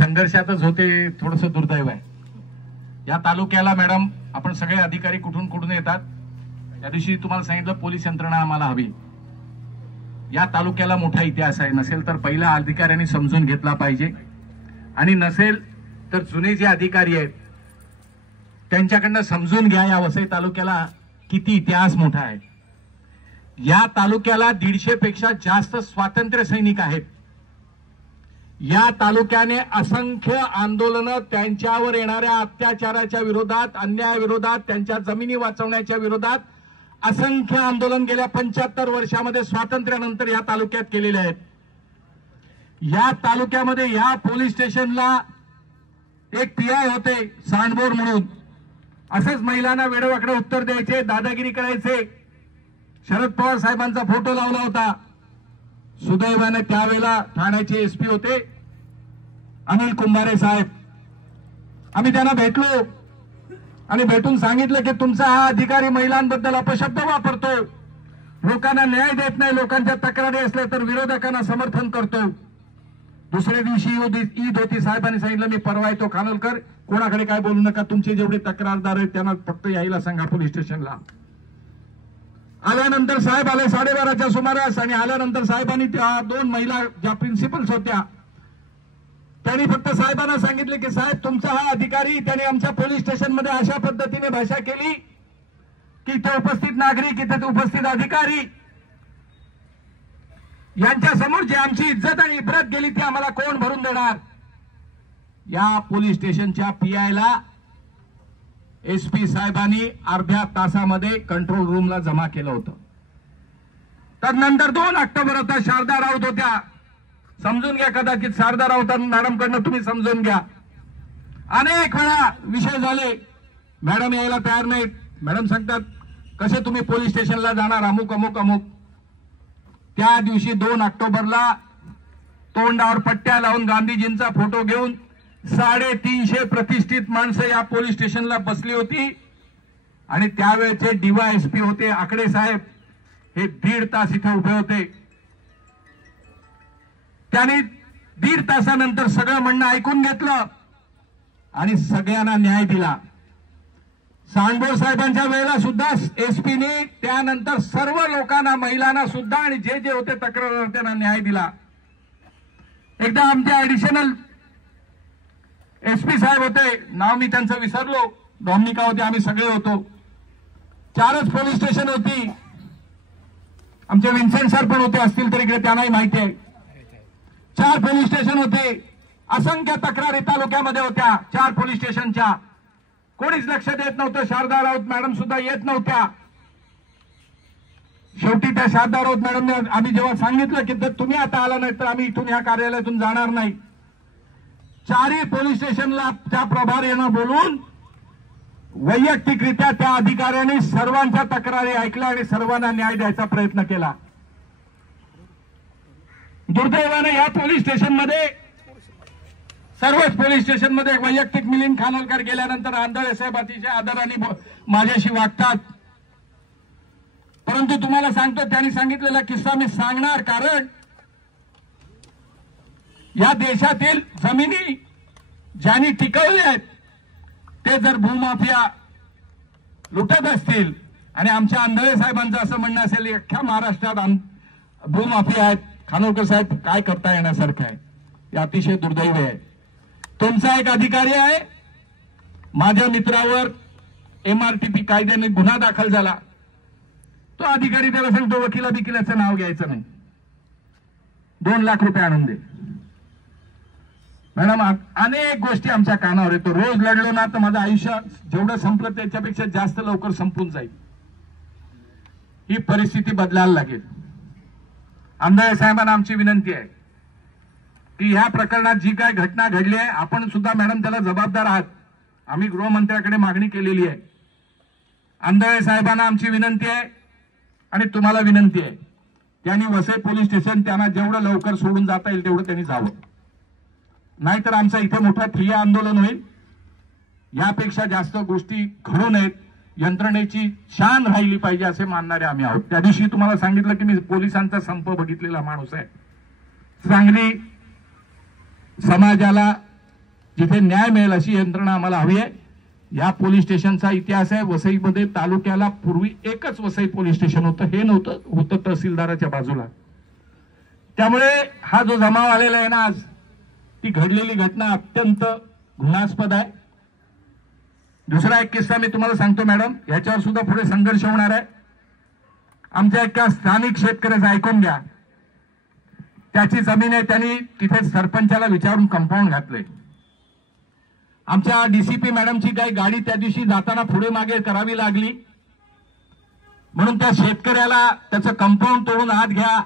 संघर्षातच होते, थोडस दुर्दैव आहे. या तालुक्याला मॅडम आपण सगळे अधिकारी कुठून कुठून येतात. त्या दिवशी तुम्हाला सांगितलं पोलीस यंत्रणा आम्हाला हवी. या तालुक्याला मोठा इतिहास आहे. नसेल तर पहिल्या अधिकाऱ्यांनी समजून घेतला पाहिजे, आणि नसेल तर जुने जे अधिकारी आहेत त्यांच्याकडनं समजून घ्या या वसई तालुक्याला किती इतिहास मोठा आहे. या तालुक्याला 150 पेक्षा जास्त स्वातंत्र्य सैनिक आहेत. या तालुक्याने असंख्य आंदोलनं, त्यांच्यावर येणाऱ्या अत्याचाराच्या विरोधात, अन्यायाविरोधात, त्यांच्या जमिनी वाचवण्याच्या विरोधात असंख्य आंदोलन गेल्या 75 वर्षामध्ये स्वातंत्र्यानंतर या तालुक्यात केलेले आहेत. या तालुक्यामध्ये या पोलीस स्टेशनला एक पीआय होते सांडबोर म्हणून. असंच महिलांना वेडवाकडे उत्तर द्यायचे, दादागिरी करायचे. शरद पवार साहेबांचा फोटो लावला होता. सुदैवाने त्यावेळेला ठाण्याचे एसपी होते अनिल कुंभारे साहेब. आम्ही त्यांना भेटलो आणि भेटून सांगितलं की तुमचा हा अधिकारी महिलांबद्दल अपशब्द वापरतो, लोकांना न्याय देत नाही, लोकांच्या तक्रारी असल्या तर विरोधकांना समर्थन करतो. दुसऱ्या दिवशी ईद होती. साहेबांनी सांगितलं मी परवा येतो खानोलकर, कोणाकडे काय बोलू नका, तुमचे जेवढे तक्रारदार आहेत त्यांना फक्त यायला सांगा पोलीस स्टेशनला. आल्यानंतर साहेब आले 12:30च्या सुमारास, आणि आल्यानंतर साहेबांनी त्या 2 महिला ज्या प्रिन्सिपल्स होत्या त्यांनी फक्त साहेबांना सांगितले की साहेब तुमचा हा अधिकारी, त्याने आमच्या पोलीस स्टेशनमध्ये अशा पद्धतीने भाषा केली की इथे उपस्थित नागरिक, इथे उपस्थित अधिकारी यांच्या समोर जी आमची इज्जत आणि इब्रत गेली ती आम्हाला कोण भरून देणार. या पोलीस स्टेशनच्या पीआयला एसपी साहेबांनी अर्ध्या तासामध्ये कंट्रोल रूमला जमा केलं होतं. त्यानंतर 2 ऑक्टोबर होता, शारदा राऊत होत्या. समजून घ्या, कदाचित शारदा राऊत मॅडमकडनं तुम्ही समजून घ्या. अनेक वेळा विषय झाले, मॅडम यायला तयार नाहीत. मॅडम सांगतात कसे तुम्ही पोलीस स्टेशनला जाणार, अमुक अमुक अमुक. त्या दिवशी 2 ऑक्टोबरला तोंडावर पट्ट्या लावून गांधीजींचा फोटो घेऊन 350 प्रतिष्ठित माणसं या पोलीस स्टेशनला बसली होती. आणि त्यावेळेचे डीवायएसपी होते आकडे साहेब, हे 1.5 तास इथे उभे होते. त्यांनी 1.5 तासानंतर सगळं म्हणणं ऐकून घेतलं आणि सगळ्यांना न्याय दिला. सांडबोर साहेबांच्या वेळेला सुद्धा एसपीने त्यानंतर सर्व लोकांना, महिलांना सुद्धा आणि जे जे होते तक्रारदार त्यांना न्याय दिला. एकदा आमचे ऍडिशनल एसपी साहेब होते, नाव मी त्यांचं विसरलो, डॉमिनिका होते, आम्ही सगळे होतो. 4च पोलीस स्टेशन होती. आमचे विन्सेंट सर पण होते असतील तर इकडे, त्यांनाही माहिती आहे. 4 पोलीस स्टेशन होते. असंख्य तक्रारी तालुक्यामध्ये होत्या 4 पोलीस स्टेशनच्या. कोणीच लक्ष देत नव्हतं. शारदा राऊत मॅडम सुद्धा येत नव्हत्या. शेवटी त्या शारदा राऊत मॅडमने आम्ही जेव्हा सांगितलं की तुम्ही आता आला नाही तर आम्ही इथून या कार्यालयातून जाणार नाही, 4ही पोलीस स्टेशनला त्या प्रभारीयांना बोलून वैयक्तिकरित्या त्या अधिकाऱ्यांनी सर्वांच्या तक्रारी ऐकल्या आणि सर्वांना न्याय द्यायचा प्रयत्न केला. दुर्दैवाने या पोलीस स्टेशनमध्ये, सर्वच पोलीस स्टेशनमध्ये वैयक्तिक मिलिंद खानोलकर गेल्यानंतर आंधळे साहेब अतिशय आदराने माझ्याशी वागतात. परंतु तुम्हाला सांगतो, त्यांनी सांगितलेला किस्सा मी सांगणार, कारण या देशातील जमिनी ज्यांनी टिकवल्या आहेत ते जर भूमाफिया लुटत असतील, आणि आमच्या आंधळे साहेबांचं असं म्हणणं असेल अख्ख्या महाराष्ट्रात भूमाफिया आहेत, खानोलकर साहेब काय करता येण्यासारखं आहे. हे अतिशय दुर्दैव आहे. तुमचा एक अधिकारी आहे, माझ्या मित्रावर MRTP कायद्याने गुन्हा दाखल झाला. तो अधिकारी त्याला सांगतो वकिलाचं नाव घ्यायचं नाही, 2 लाख रुपये आणून दे. मॅडम अनेक गोष्टी आमच्या कानावर येतो. रोज लढलो ना तर माझं आयुष्य जेवढं संपलं त्याच्यापेक्षा जास्त लवकर संपून जाईल. ही परिस्थिती बदलायला लागेल. आंधळे साहेबांना आमची विनंती आहे की ह्या प्रकरणात जी काय घटना घडली आहे, आपण सुद्धा मॅडम त्याला जबाबदार आहात. आम्ही गृहमंत्र्याकडे मागणी केलेली आहे. आंधळे साहेबांना आमची विनंती आहे आणि तुम्हाला विनंती आहे, त्यांनी वसई पोलीस स्टेशन त्यांना जेवढं लवकर सोडून जाता येईल तेवढं त्यांनी जावं. नाहीतर आमचं इथे मोठं ठिय्या आंदोलन होईल. यापेक्षा जास्त गोष्टी घडू नयेत. यंत्रणेची शान राहिली पाहिजे असे मानणारे आम्ही आहोत. त्या दिवशी तुम्हाला सांगितलं की मी पोलिसांचा संप बघितलेला माणूस आहे. सांगली समाजाला जिथे न्याय मिळेल अशी यंत्रणा आम्हाला हवी आहे. या पोलीस स्टेशनचा इतिहास आहे. वसईमध्ये तालुक्याला पूर्वी एकच वसई पोलीस स्टेशन होतं, हे होतं तहसीलदाराच्या बाजूला. त्यामुळे हा जो जमाव आलेला आहे ना आज, ती घडलेली घटना अत्यंत घृणास्पद आहे. दुसरा एक किस्सा मी तुम्हाला सांगतो मॅडम, याच्यावर सुद्धा पुढे संघर्ष होणार आहे. आमच्या एका स्थानिक शेतकऱ्याचं ऐकून घ्या. त्याची जमीन आहे, त्यांनी तिथे सरपंचाला विचारून कंपाऊंड घातलंय. आमच्या डीसीपी मॅडमची काही गाडी त्या दिवशी जाताना पुढे मागे करावी लागली, म्हणून त्या शेतकऱ्याला त्याचं कंपाऊंड तोडून आत घ्या,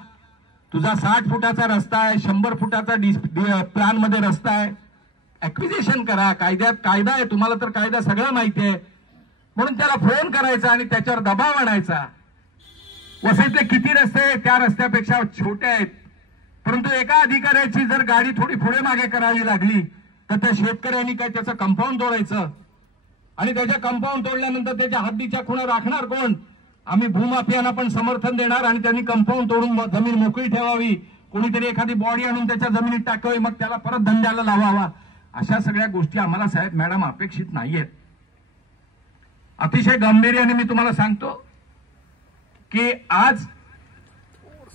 तुझा 60 फुटाचा रस्ता आहे, 100 फुटाचा प्लॅन मध्ये रस्ता आहे, ऍक्विजिशन करा, कायद्यात कायदा आहे, तुम्हाला तर कायदा सगळं माहिती आहे, म्हणून त्याला फोन करायचा आणि त्याच्यावर दबाव आणायचा. वसईतले किती रस्ते त्या रस्त्यापेक्षा छोटे आहेत, परंतु एका अधिकाऱ्याची जर गाडी थोडी पुढे मागे करावी लागली तर त्या शेतकऱ्यांनी काय त्याचं कंपाऊंड तोडायचं, आणि त्याच्या कंपाऊंड तोडल्यानंतर त्याच्या हद्दीच्या खुणा राखणार कोण? आम्ही भूमाफियांना पण समर्थन देणार आणि त्यांनी कंपाऊंड तोडून जमीन मोकळी ठेवावी, कोणीतरी एखादी बॉडी आणून त्याच्या जमिनीत टाकावी, मग त्याला परत धंद्याला लावावा. अशा सगळ्या गोष्टी आम्हाला साहेब मॅडम अपेक्षित नाहीयेत. अतिशय गांभीर्याने मी तुम्हाला सांगतो की आज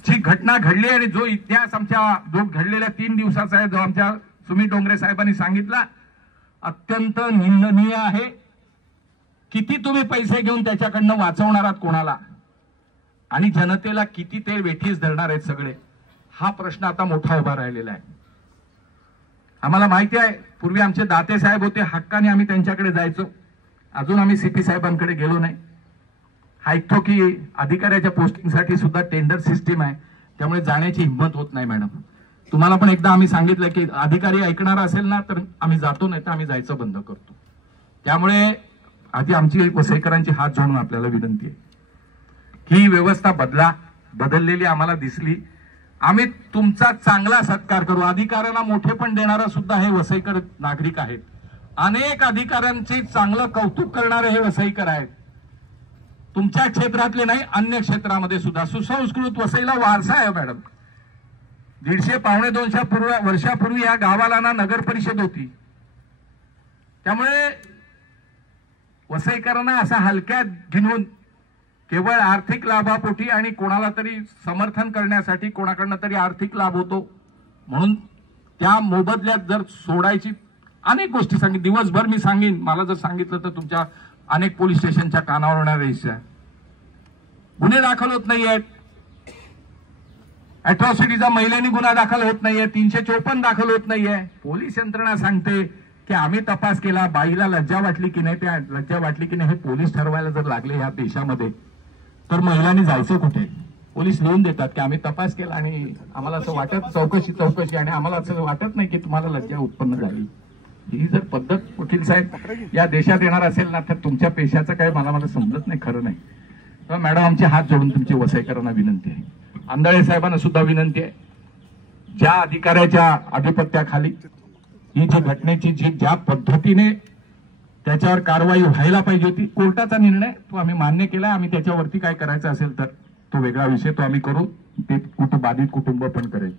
जी घटना घडली आणि जो इतिहास आमच्या जो घडलेल्या 3 दिवसाचा आहे, जो आमच्या सुमित डोंगरे साहेबांनी सांगितला, अत्यंत निंदनीय आहे. किती तुम्ही पैसे घेऊन त्याच्याकडनं वाचवणार आहात कोणाला, आणि जनतेला किती ते वेठीस धरणार आहेत सगळे, हा प्रश्न आता मोठा उभा राहिलेला आहे. आम्हाला माहिती आहे, पूर्वी आमचे दाते साहेब होते, हक्काने आम्ही त्यांच्याकडे जायचो. अजून आम्ही सीपी साहेबांकडे गेलो नाही. ऐकतो की अधिकाऱ्याच्या पोस्टिंगसाठी सुद्धा टेंडर सिस्टीम आहे, त्यामुळे जाण्याची हिंमत होत नाही. मॅडम, तुम्हाला पण एकदा आम्ही सांगितलं की अधिकारी ऐकणार असेल ना तर आम्ही जातो, नाही तर आम्ही जायचं बंद करतो. त्यामुळे आधी आमची वसईकरांची हात जोडून आपल्याला विनंती आहे की व्यवस्था बदललेली आम्हाला दिसली. आम्ही तुमचा चांगला सत्कार करू. अधिकाऱ्यांना मोठे पण देणारा सुद्धा हे वसईकर नागरिक आहेत. अनेक अधिकाऱ्यांचे चांगलं कौतुक करणारे हे वसईकर आहेत. तुमच्या क्षेत्रातले नाही, अन्य क्षेत्रामध्ये सुद्धा सुसंस्कृत वसईला वारसा आहे मॅडम. 150-200 वर्षापूर्वी या गावाला ना नगर परिषद होती. त्यामुळे वसईकरांना असा हलक्यात घेऊन केवळ आर्थिक लाभापोटी आणि कोणाला तरी समर्थन करण्यासाठी कोणाकडनं तरी आर्थिक लाभ होतो म्हणून त्या मोबदल्यात जर सोडायची अनेक गोष्टी सांगितली. दिवसभर मी सांगेन, मला जर सांगितलं तर तुमच्या अनेक पोलीस स्टेशनच्या कानावर होणाऱ्या इच्छा. गुन्हे दाखल होत नाहीयेत, अॅट्रॉसिटीचा महिलांनी गुन्हा दाखल होत नाहीये, 354 दाखल होत नाहीये. पोलीस यंत्रणा सांगते की आम्ही तपास केला, बाईला लज्जा वाटली की नाही, त्या लज्जा वाटली की नाही हे पोलीस ठरवायला जर लागले या देशामध्ये तर महिलांनी जायचं कुठे? पोलीस लिहून देतात की आम्ही तपास केला आणि आम्हाला असं वाटत चौकशी आणि आम्हाला असं वाटत नाही की तुम्हाला लज्जा उत्पन्न झाली. ही जर पद्धत वकील साहेब या देशात येणार असेल ना तर तुमच्या पेशाचं काय मला समजत नाही, खरं नाही. तर मॅडम, आमचे हात जोडून तुमची वसईकरांना विनंती आहे, आंधळे साहेबांना सुद्धा विनंती आहे, ज्या अधिकाऱ्याच्या आधिपत्याखाली ही जी घटनेची ज्या पद्धतीने त्याच्यावर कारवाई व्हायला पाहिजे होती, कोर्टाचा निर्णय तो आम्ही मान्य केला. आम्ही त्याच्यावरती काय करायचं असेल तर तो वेगळा विषय, तो आम्ही करू, ते बाधित कुटुंब पण करेल.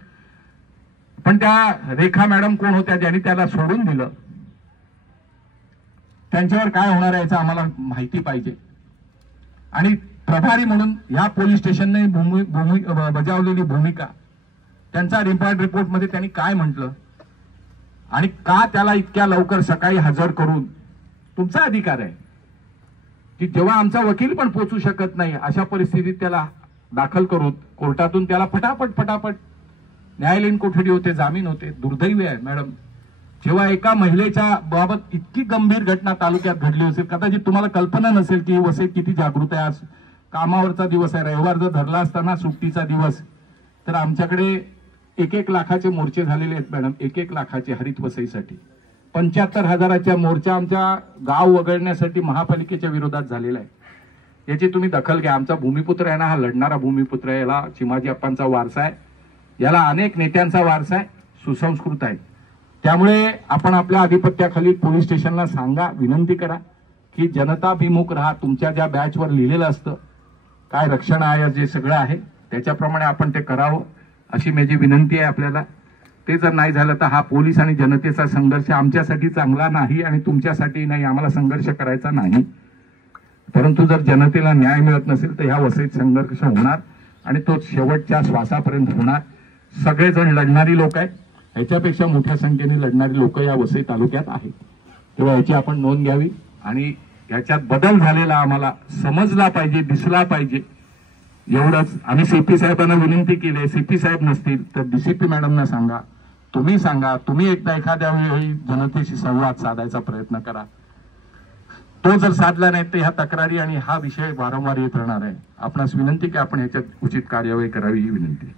पण त्या रेखा मॅडम कोण होत्या ज्यांनी त्याला सोडून दिलं, त्यांच्यावर काय होणार आहे याचं आम्हाला माहिती पाहिजे. आणि प्रभारी म्हणून या पोलीस स्टेशनने बजावलेली भूमिका, त्यांचा रिपोर्टमध्ये त्यांनी काय म्हटलं आणि का त्याला इतक्या लवकर सकाळी हजर करून, तुमचा अधिकार आहे की जेव्हा आमचा वकील पण पोहोचू शकत नाही अशा परिस्थितीत त्याला दाखल करून कोर्टातून त्याला फटाफट न्यायालयीन कोठडी होते, जामीन होते. दुर्दैवी आहे मॅडम, जेव्हा एका महिलेच्या बाबत इतकी गंभीर घटना तालुक्यात घडली असेल, कदाचित तुम्हाला कल्पना नसेल की वसई किती जागृत आहे. आज कामावरचा दिवस आहे, रविवार जर धरला असताना सुट्टीचा दिवस, तर आमच्याकडे 1-1 लाखाचे मोर्चे झालेले आहेत मॅडम. 1-1 लाखाचे हरित वसईसाठी 75,000चा मोर्चा आमच्या गाव वगळण्यासाठी महापालिकेच्या विरोधात झालेला आहे. याची तुम्ही दखल घ्या. आमचा भूमिपुत्र आहे ना, हा लढणारा भूमिपुत्र आहे, याला चिमाजी अप्पांचा वारसा आहे, याला अनेक नेत्यांचा वारसा आहे, सुसंस्कृत आहे. त्यामुळे आपण आपल्या आधिपत्याखाली पोलीस स्टेशनला सांगा, विनंती करा की जनताभिमुख राहा. तुमच्या ज्या बॅचवर लिहिलेलं असतं काय रक्षण आहे जे सगळं आहे त्याच्याप्रमाणे आपण ते करावं अशी माझी विनंती आहे आपल्याला. ते जर नाही झालं तर हा पोलीस आणि जनतेचा संघर्ष आमच्यासाठी चांगला नाही आणि तुमच्यासाठी नाही. आम्हाला संघर्ष करायचा नाही. परंतु जर जनतेला न्याय मिळत नसेल तर ह्या वसईत संघर्ष होणार आणि तो शेवटच्या श्वासापर्यंत होणार. सगळेजण लढणारी लोक आहेत. ह्याच्यापेक्षा मोठ्या संख्येने लढणारी लोक या वसई तालुक्यात आहेत. तेव्हा याची आपण नोंद घ्यावी आणि ह्याच्यात बदल झालेला आम्हाला समजला पाहिजे, दिसला पाहिजे. एवढंच आम्ही सीपी साहेबांना विनंती केली आहे. सीपी साहेब नसतील तर डीसीपी मॅडमना सांगा, तुम्ही सांगा, तुम्ही एकदा एखाद्या वेळी जनतेशी संवाद साधायचा प्रयत्न करा. तो जर साधला नाही तर ह्या तक्रारी आणि हा विषय वारंवार येत राहणार आहे. आपणास विनंती की आपण ह्याच्यात उचित कार्यवाही करावी ही विनंती.